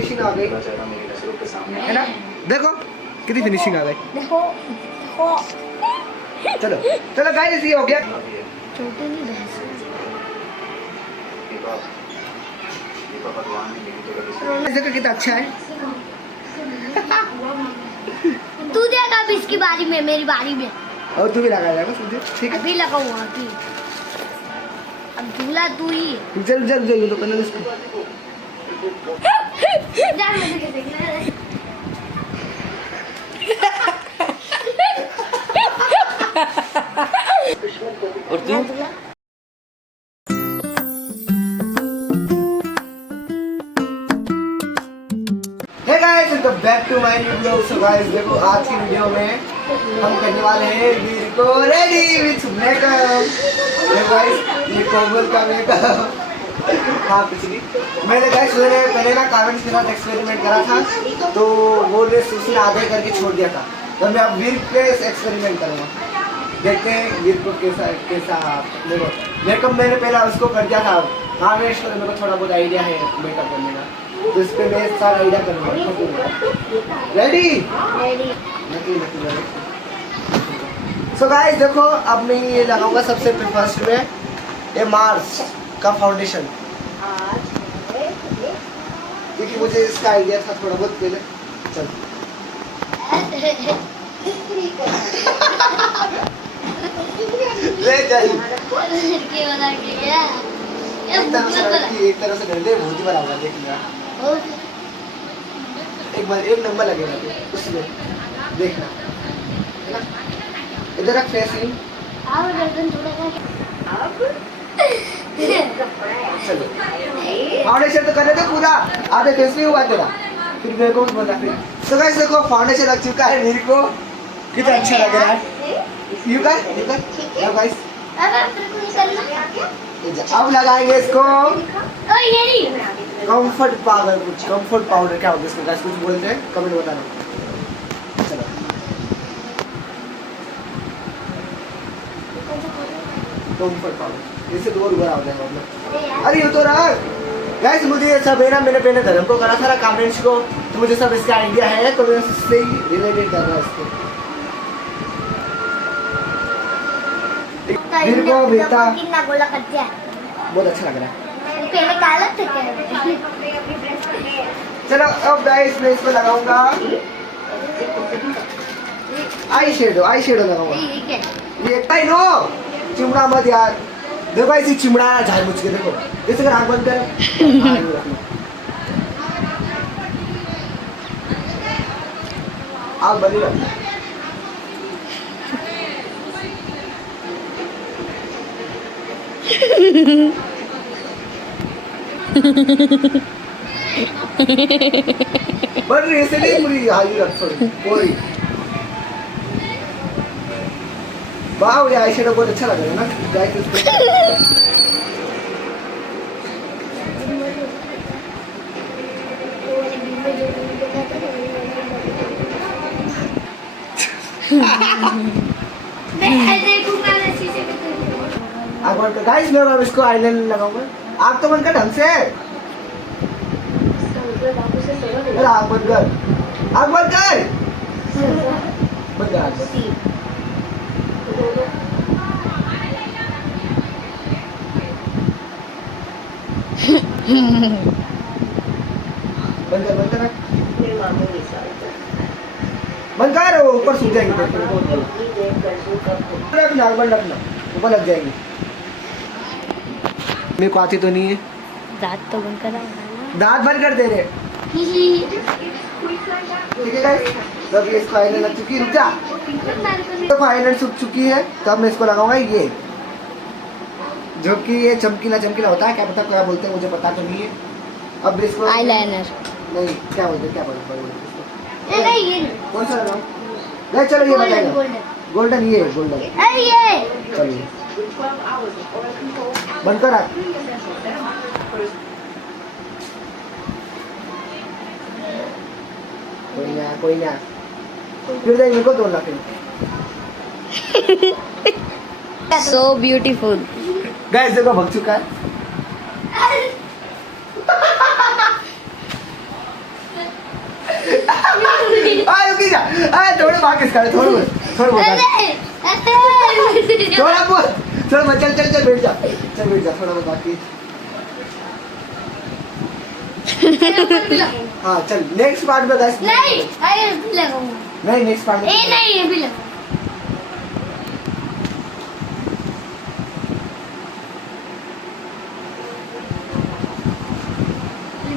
Finishing आ गई है ना। देखो कितनी फिनिशिंग आ गई। देखो चलो चलो गाइस ये हो गया। छोटे नहीं भैंस देखो कितना अच्छा है। तू देगा अब इसकी बारी में, मेरी बारी में। और तू भी लगा जाएगा समझे, ठीक है। अभी लगाऊंगा अभी। अब दूल्हा तू ही। चल चल चल तो करना इसको। और तू hey guys welcome back to my new blog. So guys देखो आज की वीडियो में हम करने वाले हैं वीर को रेडी विथ मेकअप। ये गाइस ये कोमल का मेकअप। हाँ पिछली मैंने गाइस मैंने ना कमेंट्स के साथ एक्सपेरिमेंट करा था, तो वो ड्रेस उसने आधे करके छोड़ दिया था। तो मैं अब वीर पे एक्सपेरिमेंट करूँगा, देखते हैं वीर को कैसा कैसा मेकअप। मैंने पहले उसको कर दिया था, हाँ मेरे को थोड़ा बहुत आइडिया है मेकअप करने का, तो इस पे मैं सारा आइडिया करूँगा। रेडी सो गाइस देखो अब मैं ये लगाऊंगा सबसे फर्स्ट में ये मार्स का फाउंडेशन, क्योंकि मुझे इसका आइडिया था थोड़ा बहुत पहले। चल ले जाइए एक तरह से डर दे, बहुत ही बराबर देखना। एक बार एक नंबर लगेगा तो उसमें देखना है ना। इधर रख फेसिंग। चलो फाउंडेशन तो करने दो पूरा, आधे फेस नहीं हुआ तेरा, फिर मेरे को बोलना फिर। तो गाइस देखो फाउंडेशन लग चुका है मेरे को, कितना अच्छा लग रहा है। यू कर गाइस। अब लगाएंगे इसको कंफर्ट पाउडर। कुछ कंफर्ट पाउडर क्या होता है इसको गाइस, कुछ बोलते हैं कमेंट बताना। चलो कंफर्ट पाउडर इससे दूर बुरा हो जाएगा मतलब। अरे ये तो रहा गाइस, मुझे ये सब है ना, मैंने पहले धर्म को करा था कमेंट्स को, तो मुझे सब इसका आइडिया है, तो मैं उससे ही रिलेटेड कर रहा हूँ इसको। फिर को बेटा कितना गोला कर दिया, बहुत अच्छा लग रहा है। पहले काला था क्या? चलो अब गाइस मैं इसको लगाऊंगा आई शेडो लगाऊंगा। ये आई नो चिमड़ा मत यार, देखो ऐसी चिमड़ा झाड़ मुझ के देखो, जैसे कर आँख बंद कर। आँख बंद रखना। बट ऐसे नहीं पूरी हाई रख थोड़ी पूरी। वाह ये आई शेडो बहुत अच्छा लग रहा है ना गाइस इसको। अब गाइस मैं अब इसको आईलाइनर लगाऊंगा। आँख तो बंद कर ढंग से, अरे आँख बंद कर, आँख बंद कर, बंद कर आँख। बंद कर बंद कर, वो ऊपर सूख जाएंगे। रखना बंद रखना, ऊपर लग जाएंगे। मेरे को आती तो नहीं है। दांत तो बंद करा, दांत बंद कर दे रहे। ठीक है गाइस, तब ये इसको आईलाइनर लग चुकी है। रुक जा, तो आईलाइनर सूख चुकी है, तब मैं इसको लगाऊंगा ये, जो कि ये चमकीला चमकीला होता है, क्या पता क्या बोलते हैं, मुझे पता तो नहीं है। अब इसको आईलाइनर नहीं क्या बोलते हैं, क्या बोलते हैं नहीं, कौन सा लगाऊं? नहीं चलो ये बताएगा, गोल्डन ये गोल्डन। चलिए बंद कर। कोई ना फिर मेरे को तोड़ना फिर। So beautiful. गाइस देखो भग चुका है। रुकी जा। थोड़े भाग किसका है, थोड़ा बहुत थोड़ा बहुत चल बैठ जा थोड़ा बहुत बाकी। हाँ चल नेक्स्ट पार्ट में गाइस। नहीं अभी लगाऊंगा। नहीं नेक्स्ट पार्ट में नहीं अभी लगाऊंगा।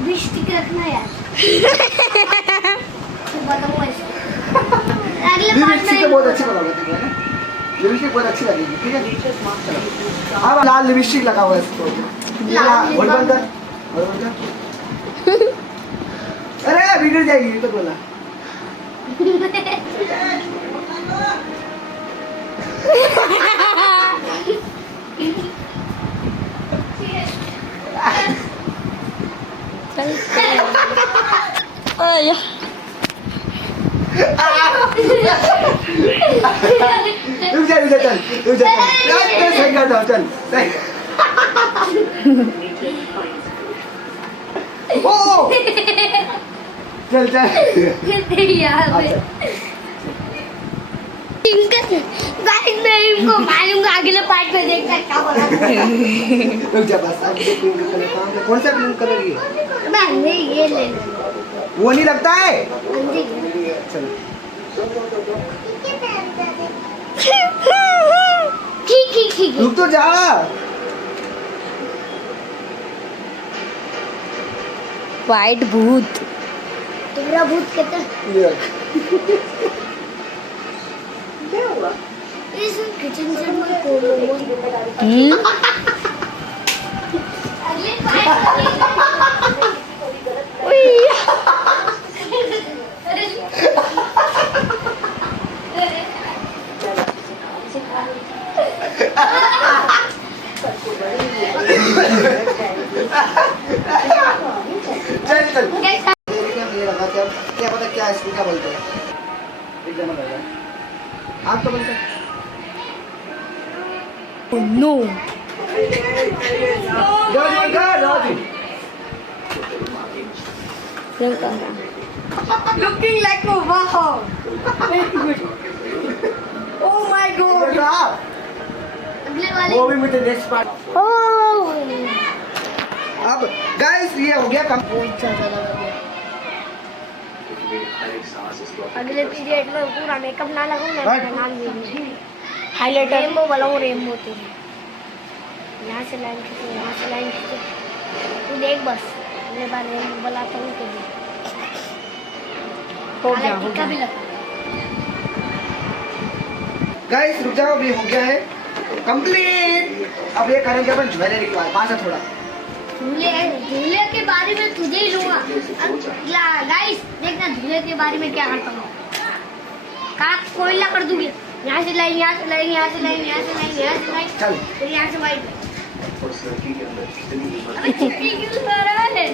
लिपस्टिक रखना यार। बताऊंगा इसको। अगले पार्ट लिपस्टिक में बहुत अच्छी बनाओगे ठीक है ना, लिपस्टिक बहुत अच्छी लगेगी ठीक है। अब लाल लिपस्टिक लगा हुआ है इसको। लाल और बंद कर। अरे बिगड़ जाएगी ये तो बोला। रुक जा चल सही कर दो चल सही। ओ चल यार गाइस मैं इनको मारूंगा अगले पार्ट में देखकर क्या बोला। रुक जा बस। अब ये पिंक कलर कौन सा पिंक कलर ये? मैं ये ले वो नहीं लगता है। चल ठीक रुक तो जा। वाइट भूत। तुम्हारा भूत कहता ये इस किचन से मैं कोल अगले चल ये लगाते हैं क्या पता क्या इसको क्या बोलते हैं। एक जमा लगा आप तो बोलते हैं no looking like a wow. Very good. Oh my god. अगले वाले वो भी मुझे नेक्स्ट पार्ट। अब गाइस ये हो गया कम। अगले पीरियड में पूरा मेकअप ना लगाऊं मैं Right. नाम भी हाइलाइटर रेनबो बनाऊं रेनबो तेरी यहाँ से लाइन खींचे यहाँ से लाइन खींचे तू देख बस अगले बार रेनबो बनाता हूँ तेरी हो गया टीका भी लगा गाइस रुक जाओ अभी हो गया है कंप्लीट। अब ये करेंगे अपन ज्वेलरी के बाद पास है थोड़ा। दूल्हे के बारे में तुझे ही लूंगा। गाइस देखना दूल्हे के बारे में क्या करता हूँ। कहा कोयला कर दूंगी यहाँ से लाइन यहाँ से लाइन यहाँ से लाइन यहाँ से लाइन यहाँ से लाइन चल फिर यहाँ से वाइट। अबे चिपकी क्यों कर रहा है?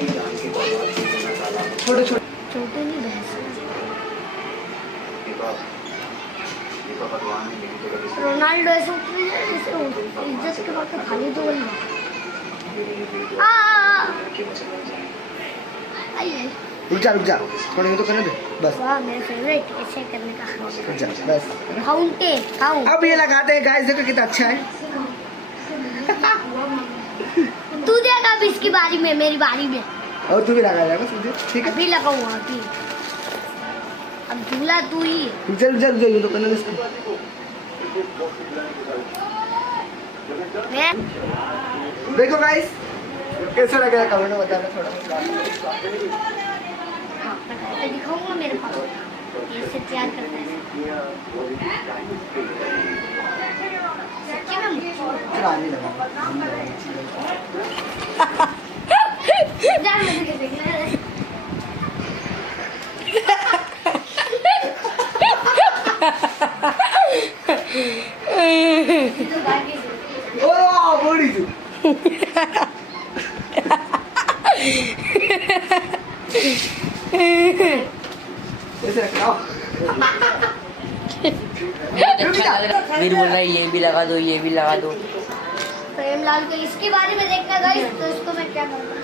छोटे छोटे छोटे नहीं भैंस। रोनाल्डो ऐसे उतरी है जैसे इज्जत के वक्त खाली तो वही आइए। रुक जा थोड़ा ये तो करने दे बस। वाह मेरा फेवरेट ऐसे करने का रुक जा बस। काउंट अब ये लगाते हैं गाइस देखो कितना अच्छा है। तू देगा अभी इसकी बारी में मेरी बारी में और तू भी लगा जाएगा मुझे ठीक है। अभी लगाऊंगा अभी। अब दूल्हा तू ही है। रुक जा ये तो करने दे इसको। मैं देखो गाइस कैसा लग रहा है कमेंट में बताना थोड़ा। मैं दिखाऊंगा मेरे पास कैसे तैयार करता है। सच्ची में चला नहीं लगा जा मैं देख देखना ओ बड़ी तू ऐसे रखो। वीर बोल रहा है ये भी लगा दो ये भी लगा दो। प्रेमलाल को इसके बारे में देखना गाइस तो इसको मैं क्या करूँगा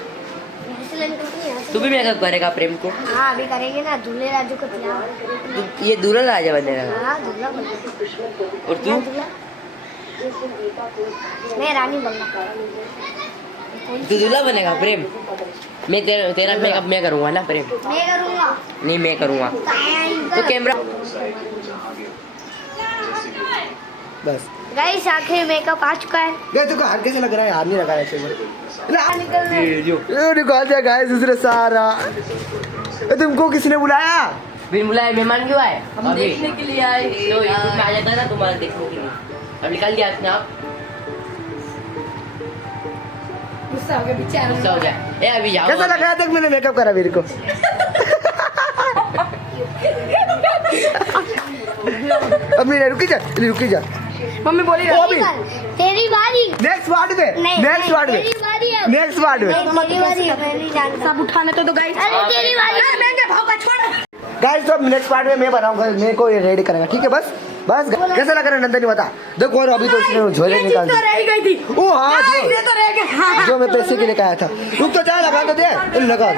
यहाँ से लाइन करनी है। तू भी मेकअप करेगा प्रेम को? हाँ अभी करेंगे ना, दूल्हे राजू को तैयार। ये दूल्हा राजा बनेगा हाँ दूल्हा बनना। और तू? मैं दूल्हा, मैं रानी बनना। तू दूल्हा बनेगा प्रेम? मैं तेरा मेकअप मैं करूँगा ना प्रेम? मैं करूँगा। नहीं मैं करूँगा। तो कैमरा बस गाइस आखिर मेकअप आ चुका है। गाइस देखो हाथ कैसे लग रहा है, हाथ नहीं लगा है ऐसे में। निकल रहा है। ये निकाल दिया गाइस दूसरे सारा। तुमको किसने बुलाया? फिर बुलाए, मेहमान क्यों आए? हम अभी देखने के लिए आए तो यूट्यूब में आ जाता है ना तुम्हारा देखने के लिए। अब निकाल दिया अपने आप, गुस्सा हो गया बेचारा। गुस्सा हो जाए। ए अभी जाओ। कैसा लगा तक मैंने मेकअप करा मेरे को? अब नहीं रुकी जा। मम्मी बोली ओ अभी तेरी बारी। नेक्स्ट वार्ड में, नहीं, नेक्स्ट वार्ड में, तेरी बारी है। नेक्स्ट वार्ड में। नहीं, तेरी बारी है, मैं नहीं जानता। सब उठाने तो दो गाइस। अरे तेरी बारी है। महंगे भाव का छोड़। गाइस तो नेक्स्ट पार्ट में मैं बनाऊंगा, मेरे को ये रेडी करेगा, ठीक है? बस कैसा लग रहा है नंदनी बता। देखो और अभी तो उसने झोले निकाल तो दी। रह ही गई थी। ओ हाँ ये तो रह गया। हाँ। जो मैं पैसे के लिए आया था। रुक तो जा, लगा तो दे। लगा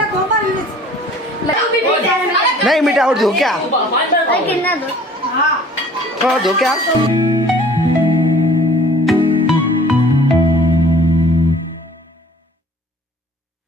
नहीं मिटा और दो क्या? अरे कितना दो? हाँ दो क्या?